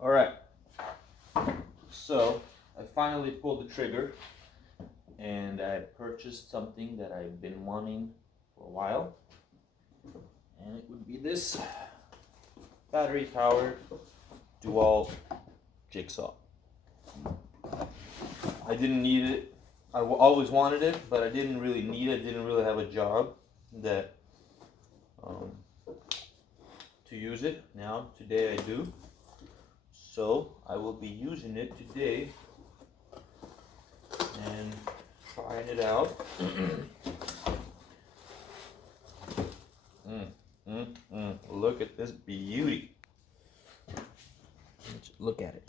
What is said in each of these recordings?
All right. So I finally pulled the trigger, and I purchased something that I've been wanting for a while, and it would be this battery-powered Dewalt Jigsaw. I didn't need it. I always wanted it, but I didn't really need it. I didn't really have a job that to use it. Now, today I do. So I will be using it today and trying it out. Look at this beauty. Look at it.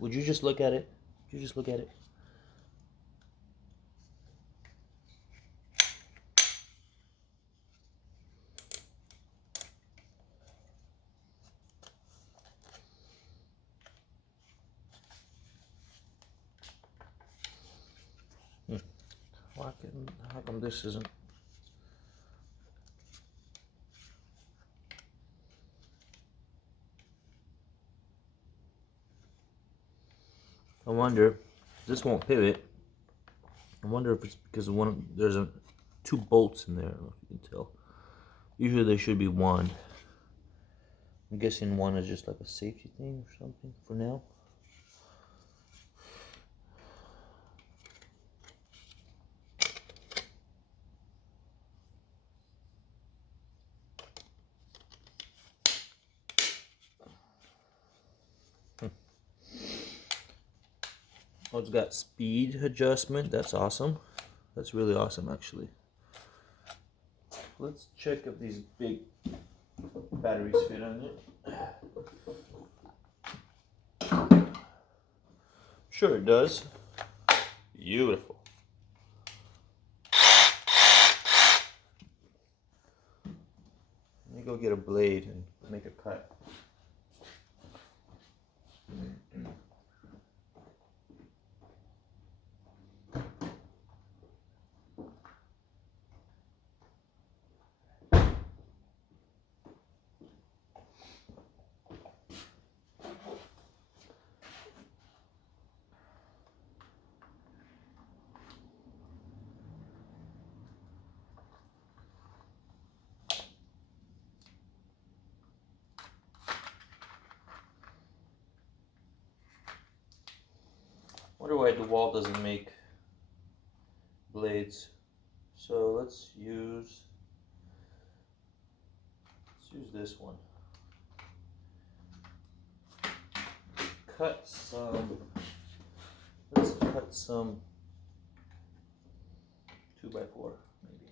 Would you just look at it? Would you just look at it? How come this isn't? I wonder. This won't pivot. I wonder if it's because there's two bolts in there. I don't know if you can tell. Usually there should be one. I'm guessing one is just like a safety thing or something for now. Oh, it's got speed adjustment. That's awesome. That's really awesome, actually. Let's check if these big batteries fit on it. Sure it does. Beautiful. Let me go get a blade and make a cut. Wonder why Dewalt doesn't make blades. So let's use this one. Let's cut some 2x4 maybe.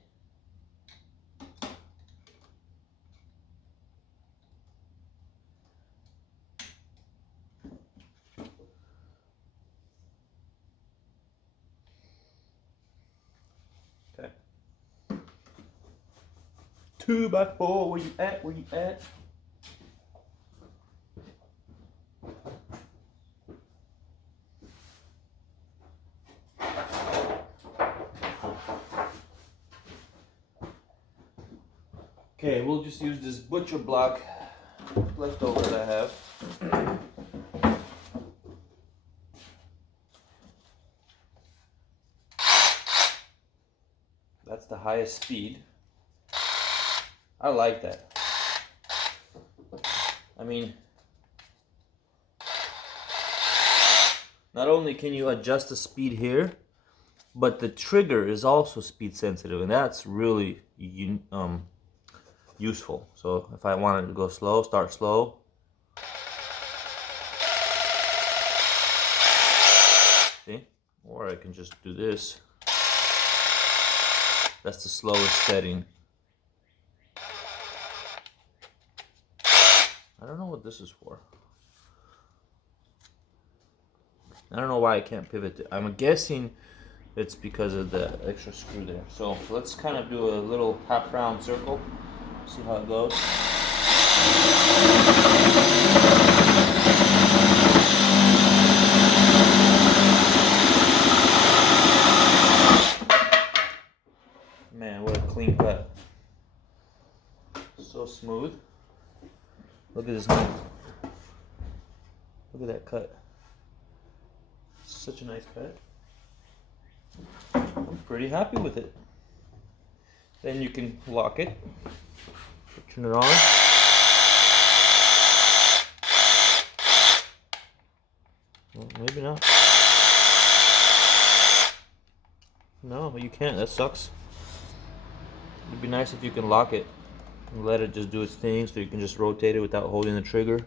Okay. 2x4, where you at? Where you at? Okay, we'll just use this butcher block leftover that I have. That's the highest speed. I like that. I mean, not only can you adjust the speed here, but the trigger is also speed sensitive, and that's really useful. So if I wanted to go slow, start slow. See? Or I can just do this. That's the slowest setting. I don't know what this is for. I don't know why I can't pivot. I'm guessing it's because of the extra screw there. So let's kind of do a little half round circle. See how it goes. Man, what a clean cut. So smooth. Look at this knife. Look at that cut. Such a nice cut. I'm pretty happy with it. Then you can lock it. Turn it on. Well, maybe not. No, you can't. That sucks. It'd be nice if you can lock it and let it just do its thing, so you can just rotate it without holding the trigger.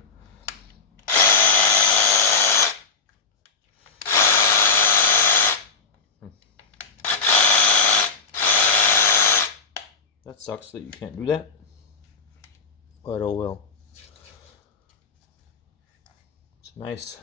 That sucks that you can't do that, but oh well. It's nice.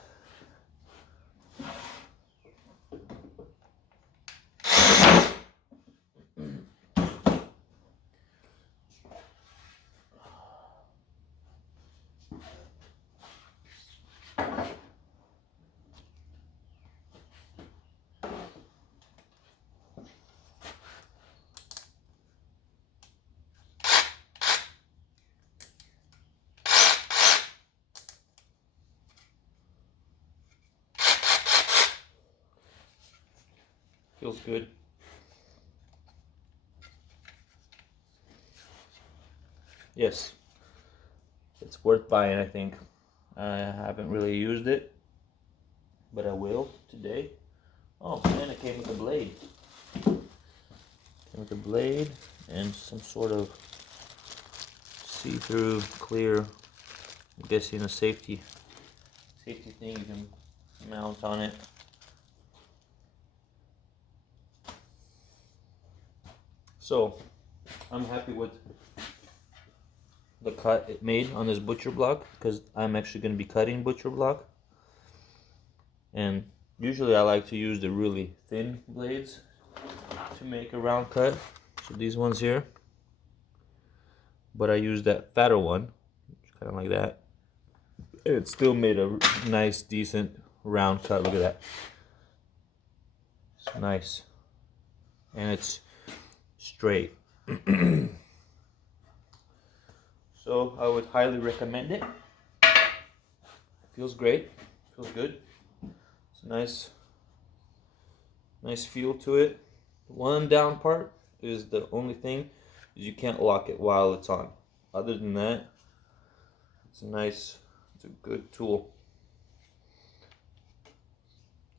Feels good. Yes, it's worth buying, I think. I haven't really used it, but I will today. Oh, and it came with a blade. Came with a blade and some sort of see-through clear, I'm guessing a safety thing you can mount on it. So I'm happy with the cut it made on this butcher block, because I'm actually going to be cutting butcher block, and usually I like to use the really thin blades to make a round cut, so these ones here, but I used that fatter one, kind of like that. It still made a nice decent round cut. Look at that. It's nice, and it's straight. So I would highly recommend it. Feels great. Feels good. It's a nice feel to it. The one down part is the only thing is you can't lock it while it's on. Other than that, it's a good tool.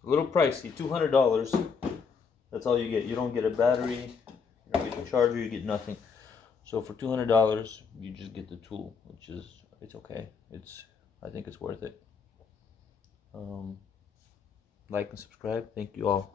A little pricey, $200. That's all you get. You don't get a battery, you don't get a charger, you get nothing. So for $200, you just get the tool, which is, it's okay. I think it's worth it. Like and subscribe. Thank you all.